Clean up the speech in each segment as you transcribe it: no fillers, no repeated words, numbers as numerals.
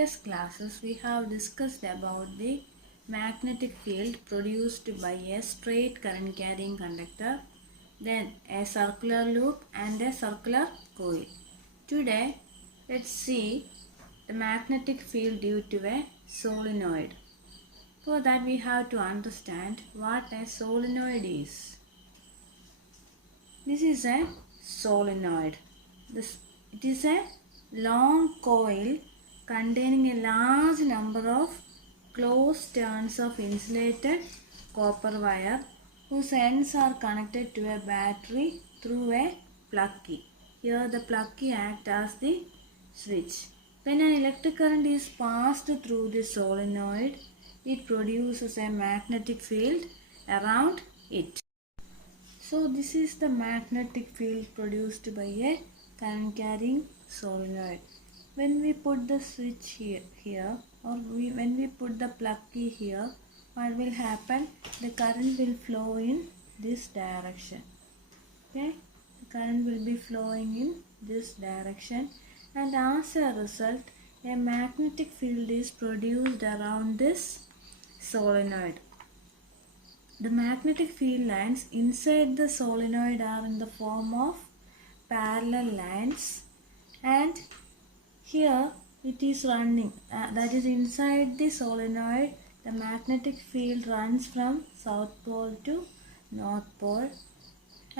previous classes, we have discussed about the magnetic field produced by a straight current carrying conductor, then a circular loop and a circular coil. Today, let's see the magnetic field due to a solenoid. For that, we have to understand what a solenoid is. This is a solenoid. It is a long coil containing a large number of closed turns of insulated copper wire whose ends are connected to a battery through a plug key. Here the plug key acts as the switch. When an electric current is passed through the solenoid, it produces a magnetic field around it. So this is the magnetic field produced by a current carrying solenoid. When we put the switch here or when we put the plug key here, what will happen? The current will flow in this direction. Okay, the current will be flowing in this direction, and as a result, a magnetic field is produced around this solenoid. The magnetic field lines inside the solenoid are in the form of parallel lines, and here it is running, that is inside the solenoid the magnetic field runs from south pole to north pole,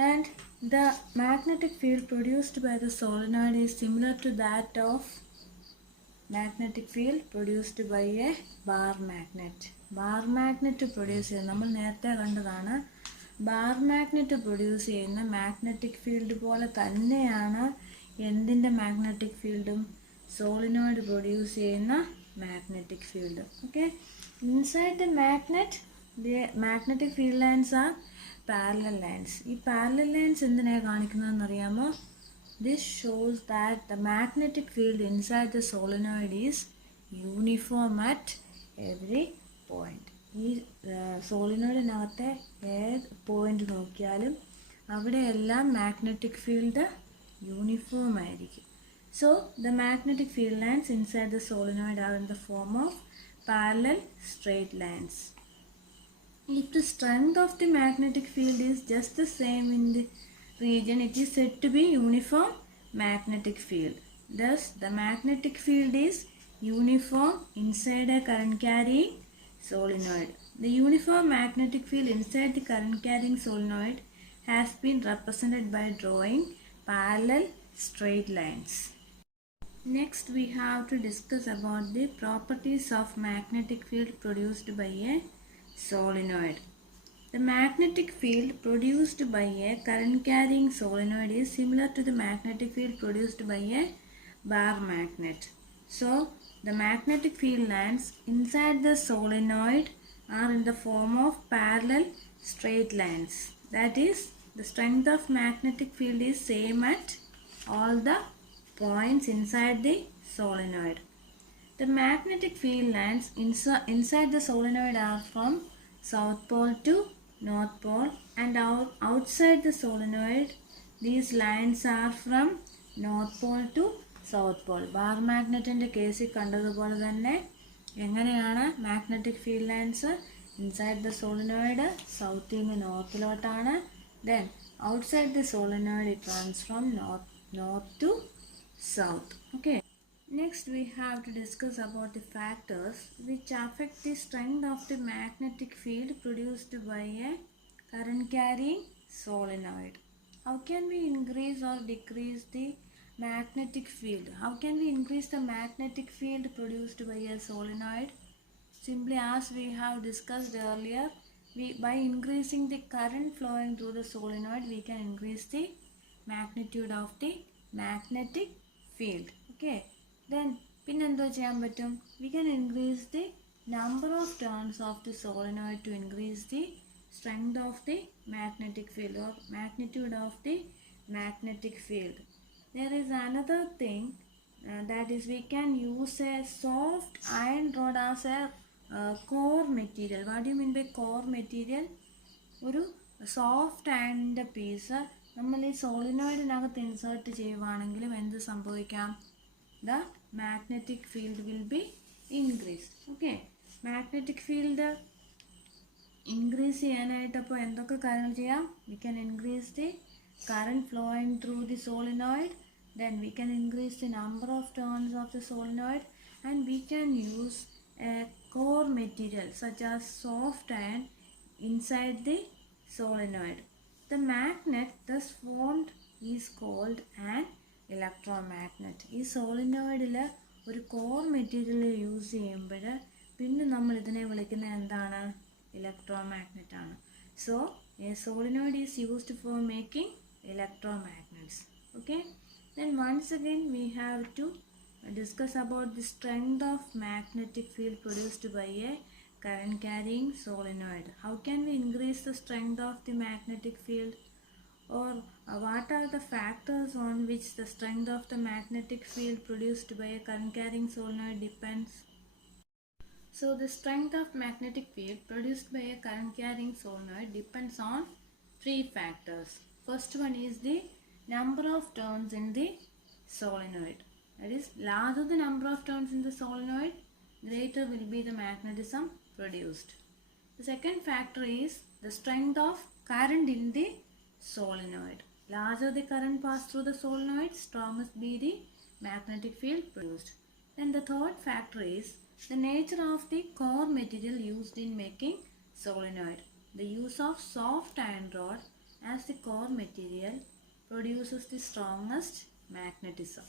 and the magnetic field produced by the solenoid is similar to that of magnetic field produced by a bar magnet. Bar magnet produce നമ്മൾ നേരത്തെ കണ്ടതാണ്. Bar magnet produce ചെയ്യുന്ന magnetic field പോലെ തന്നെയാണ് എന്തിൻ്റെ magnetic ഫീൽഡും solenoid produce ചെയ്യുന്ന magnetic field. Okay, inside the magnetic field lines are parallel lines. ഈ പാരലൽ ലൈൻസ് എന്തിനാണ് കാണിക്കുന്നതെന്ന് അറിയാമോ? This shows that the magnetic field inside the solenoid is uniform at every point. ഈ സോളിനോയിഡിനകത്തെ ഏത് പോയിന്റ് നോക്കിയാലും അവിടെയെല്ലാം magnetic field uniform ആയിരിക്കും. So the magnetic field lines inside the solenoid are in the form of parallel straight lines. If the strength of the magnetic field is just the same in the region, it is said to be uniform magnetic field. Thus, the magnetic field is uniform inside a current carrying solenoid. The uniform magnetic field inside the current carrying solenoid has been represented by drawing parallel straight lines. Next, we have to discuss about the properties of magnetic field produced by a solenoid. The magnetic field produced by a current carrying solenoid is similar to the magnetic field produced by a bar magnet. So, the magnetic field lines inside the solenoid are in the form of parallel straight lines. That is, the strength of magnetic field is same at all the points inside the solenoid. The magnetic field lines inside the solenoid are from south pole to north pole, and outside the solenoid these lines are from north pole to south pole. Bar മാഗ്നറ്റിൻ്റെ കേസിൽ കണ്ടതുപോലെ തന്നെ എങ്ങനെയാണ് magnetic field lines inside the solenoid സൗത്തിൽ നിന്ന് നോർത്തിലോട്ടാണ്, then outside the solenoid it runs from north to south. Okay, next we have to discuss about the factors which affect the strength of the magnetic field produced by a current carrying solenoid. How can we increase or decrease the magnetic field? How can we increase the magnetic field produced by a solenoid? Simply, as we have discussed earlier, by increasing the current flowing through the solenoid, we can increase the magnitude of the magnetic field. Okay, then പിന്നെന്തോ ചെയ്യാൻ പറ്റും? We can increase the number of turns of the solenoid to increase the strength of the magnetic field or magnitude of the magnetic field. There is another thing, that is we can use a soft iron rod as a core material. What do you mean by core material? ഒരു soft അയണിൻ്റെ piece നമ്മൾ ഈ സോളിനോയിഡിനകത്ത് insert ചെയ്യുവാണെങ്കിലും എന്ത് സംഭവിക്കാം? The magnetic field will be increased. Okay, magnetic field increase ചെയ്യാനായിട്ട് അപ്പോൾ എന്തൊക്കെ കാര്യങ്ങൾ ചെയ്യാം? We can increase the current flowing through the solenoid, then we can increase the number of turns of the solenoid, and we can use a core material such as soft iron inside the solenoid. The magnet thus formed is called an electromagnet. ഈ സോളിനോയിഡിൽ ഒരു core material use ചെയ്യുമ്പോൾ പിന്നെ നമ്മൾ ഇതിനെ വിളിക്കുന്നത് എന്താണ്? Electromagnet ആണ്. So a solenoid is used for making electromagnets. Okay, then once again we have to discuss about the strength of magnetic field produced by a current carrying solenoid. How can we increase the strength of the magnetic field, or what are the factors on which the strength of the magnetic field produced by a current carrying solenoid depends? So the strength of magnetic field produced by a current carrying solenoid depends on three factors. First one is the number of turns in the solenoid. That is, larger the number of turns in the solenoid, greater will be the magnetism produced. The second factor is the strength of current in the solenoid. Larger the current passed through the solenoid, strongest be the magnetic field produced. Then the third factor is the nature of the core material used in making solenoid. The use of soft iron rod as the core material produces the strongest magnetism.